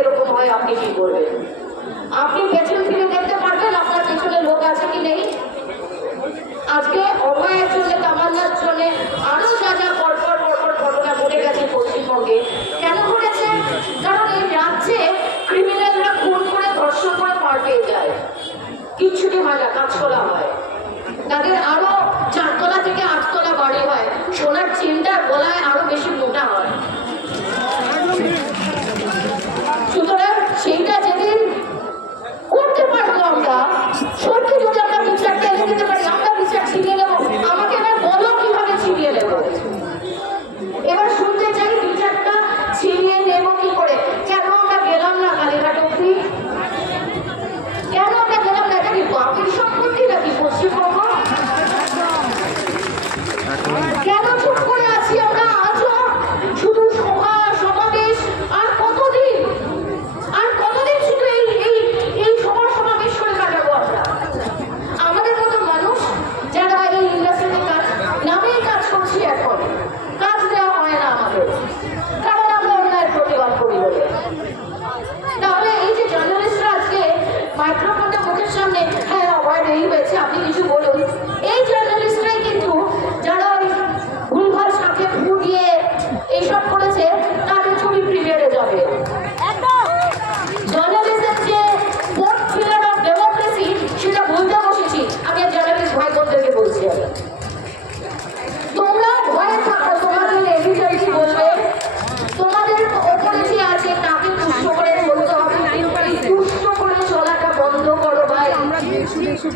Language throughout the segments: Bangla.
এরকম হয়, আপনি কি করবেন? আপনি পেছন ফিরে দেখতে পারবেন আপনার পেছনে লোক আছে কি নেই। আজকে অভয়ের জন্য তামান্নার জন্য আরও যা যা পরপর পরপর ঘটনা ঘটে গেছে পশ্চিমবঙ্গে, কেন ঘটেছে? কারণ এই রাজ্যে ক্রিমিনালরা খুন করে, ধর্ষণ করে পার পেয়ে যায়। কিচ্ছুটি হয় না কাজ করা হয়। তাদের আরও চারতলা থেকে আটতলা বাড়ি হয়। সোনার চেনটা গলায় আরও বেশি মোটা হয়।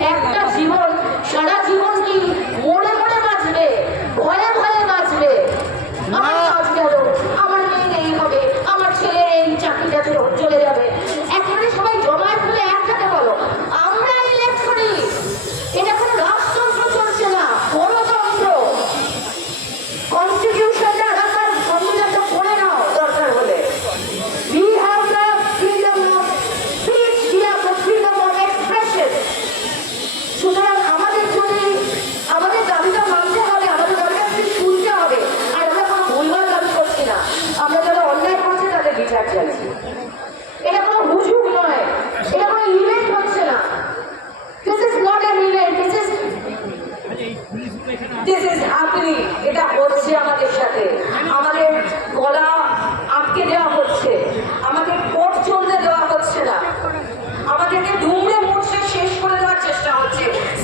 একটা জীবন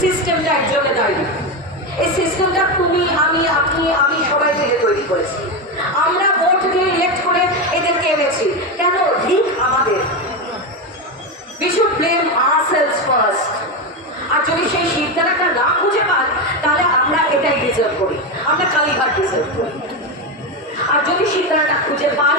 সিস্টেমটা একজনে দাঁড়িয়ে এই সিস্টেমটা তুমি, আমি, আপনি, আমি সবাই মিলে তৈরি করেছি। আমরা ভোট দিয়ে ইলেক্ট করে এদেরকে এনেছি। কেন? ঠিক আমাদের। Should blame ourselves first আর যদি সেই সিদ্ধান্তটা না খুঁজে পান তাহলে আমরা এটাই ডিজার্ভ করি। আমরা কালীঘাট ডিজার্ভ করি। আর যদি সিদ্ধান্তটা খুঁজে পান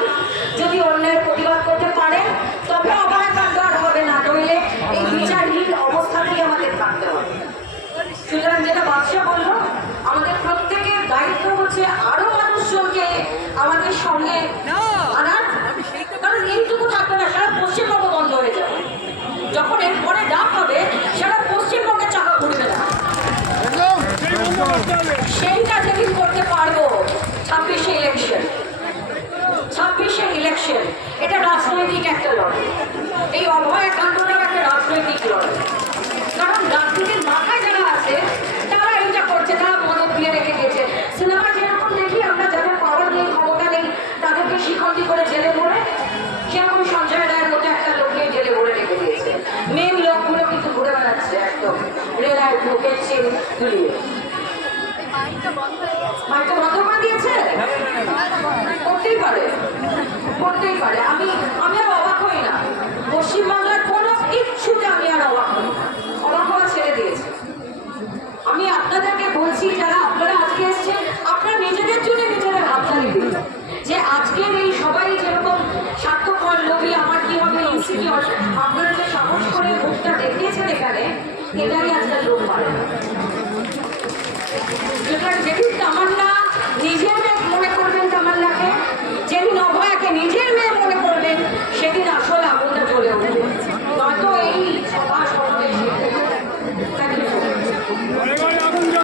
সেইটা যেদিন করতে পারব ছাব্বিশে ইলেকশন ছাব্বিশে ইলেকশন এটা রাজনৈতিক একটা লড়াই। এই অভয় কাণ্ডটাও একটা রাজনৈতিক লড়াই। কারণ রাজনীতির মাথায় যারা আছে, তারা এইটা করছে, তারা মদত দিয়ে রেখে দিয়েছে সিনেমা যেরকম দেখি, আমরা যাদের পাওয়ার নেই, ক্ষমতা নেই, তাদেরকে শিখন্দি করে জেলে ভরে, সেরকম সঞ্জয় রায়ের মতো একটা লোককে জেলে ভরে রেখে দিয়েছে। মেন লোকগুলো কিন্তু ঘুরে বেড়াচ্ছে, একদম। রেলায় চেন ঝুলিয়ে মাইকটা বন্ধ করে দিয়েছে? করতেই পারে। করতেই পারে। আমি আমি আর অবাক হই না। পশ্চিমবাংলার কোনো কিচ্ছুতে আমি আর অবাক হই অবাক হওয়া ছেড়ে দিয়েছে। আমি আপনাদেরকে বলছি যারা আপনারা আজকে এসেছেন আপনারা নিজেদের জন্য নিজেরা ভাবনালি দিন। যে আজকের এই সবাই যেরকম স্বার্থপর লোভী আমার কি হবে ইনসিকিউর আপনারা যে সাহস করে মুখটা দেখিয়েছেন এখানে এটাই আজকে যেটা যেহেতু তামান্না নিজের